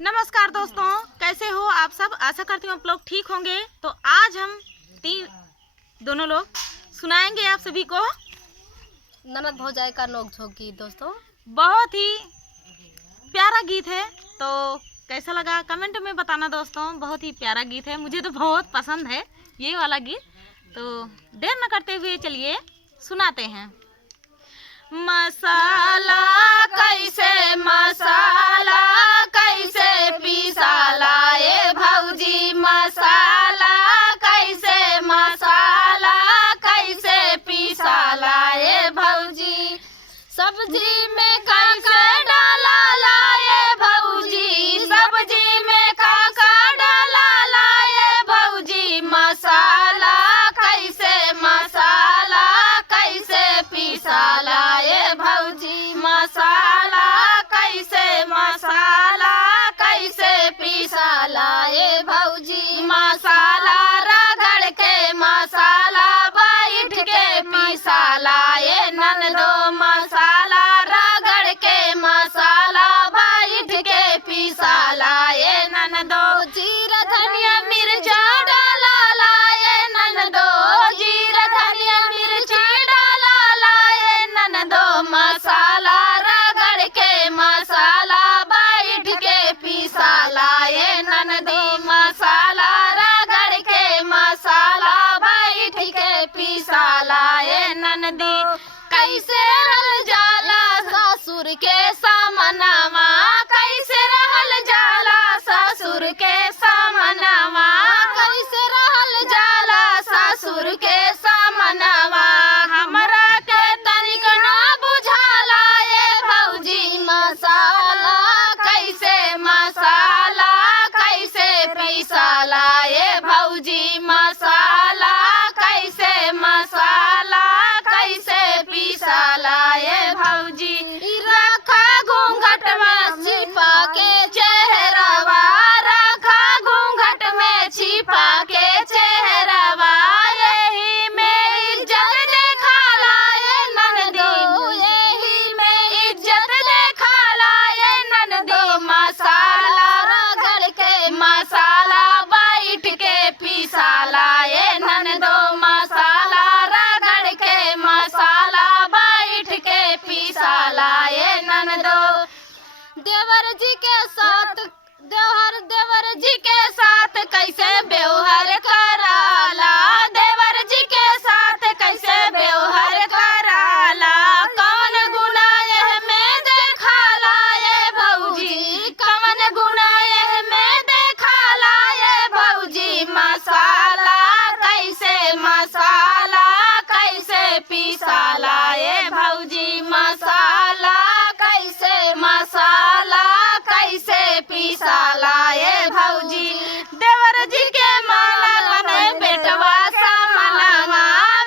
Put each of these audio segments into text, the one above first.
नमस्कार दोस्तों, कैसे हो आप सब। आशा करती हूँ आप लोग ठीक होंगे। तो आज हम दोनों लोग सुनाएंगे आप सभी को ननद भौजाई का नोक झोंक गीत। दोस्तों बहुत ही प्यारा गीत है, तो कैसा लगा कमेंट में बताना दोस्तों। बहुत ही प्यारा गीत है, मुझे तो बहुत पसंद है ये वाला गीत। तो देर न करते हुए चलिए सुनाते हैं। मसाला कैसे पिसाला ये भौजी, मसाला कैसे पिसाला ये भौजी, सब्जी में कैसे डाला लाए भौजी, सब्जी में काका डाला लाए भौजी, मसाला कैसे पिसाला ये भौजी, मसाला कैसे पिसाला ये भौजी, मसाला रगड़ के मसाला बैठ के पिसाला ये ननदो, मसाला रगड़ के मसाला बैठ के पिसाला ये ननदो, जीरा धनिया मिर्चा डाला लाए ननदो, जीरा धनिया मिर्चा डाला लाए ननदो, मसाला रगड़ के मसाला बैठ के पिसाला ये ननदो, मसाला रगड़ के मसाला बैठ के पिसाला ये ननदी, कैसे रह जाला ससुर के सामनावा, कैसे रहल जाला ससुर के सामनावा, कैसे रहल जाला ससुर के सामनावा, हमरा के तनिक ना बुझाला ये भौजी, मसाला कैसे पिसाला ये भौजी, मसाला कैसे पिसाला ये भौजी, रखा घूंघट में छिपा के चेहरावा, रखा घूंघट में छिपा के चेहरावा, यही में इज्जत देखाला ये ननदी, यही में इज्जत देखाला ये ननदी, मसाला रगड़ के मसाला बैठ के पिसाला ये ननदो, मसाला रगड़ के मसाला बैठ के पिसाला ये ननदो, देवर जी के साथ कैसे व्यवहार कराला, देवर जी के साथ कैसे व्यवहार कराला, कौन गुना यह में देखाला ये भौजी, कौन गुना यह में देखाला ये भौजी, मसाला कैसे पिसाला ये भौजी, मसाला कैसे पिसाला ये भौजी, देवर जी के माना बने बेटवा सामना,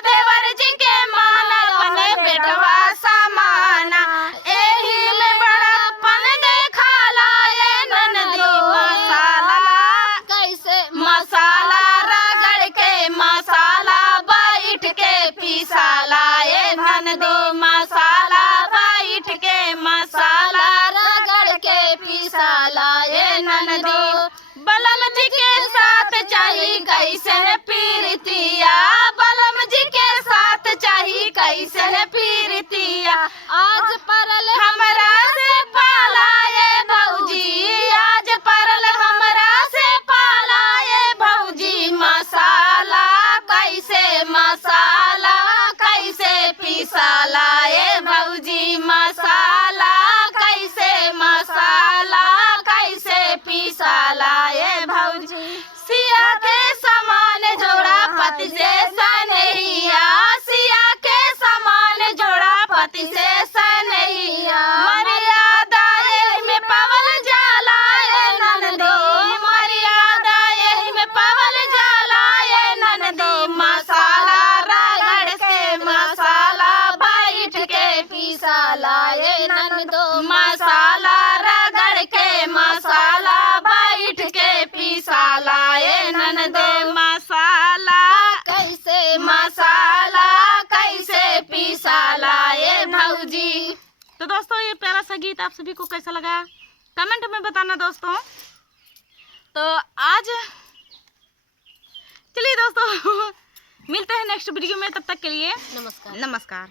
देवर जी के माना बने बेटवा सामाना, एही में बड़ापन देखाला ये ननदी, मसाला रगड़ के मसाला बैठ के पिसाला ये ननदी, मसाला बैठ के मसाला रगड़ के पिसाला ये ननदी, बलम जी के साथ चाही कैसे पीरतिया, बलम जी के साथ चाही कैसे पीरतिया, आज परल हमरा से पाला ये भौजी, आज परल हमरा से पाला ये भौजी, मसाला कैसे पिसाला ये भौजी, मसाला कैसे पिसाला ये भौजी, सिया के समान जोड़ा पति से सनहिया, सिया के समान जोड़ा पति से सनहिया, मर्यादा यही में पवल जाला ये ननदी, मर्यादा यही में पवल जाला ये ननदी, मसाला रगड़ के मसाला बैठ के पिसाला ये ननदो, मसाला रगड़ के मसाला बैठ के पिसाला ये ननदो, मसाला कैसे पिसाला ये भौजी। तो दोस्तों ये प्यारा सा गीत आप सभी को कैसा लगा कमेंट में बताना दोस्तों। तो आज चलिए दोस्तों मिलते हैं नेक्स्ट वीडियो में, तब तक के लिए नमस्कार। नमस्कार।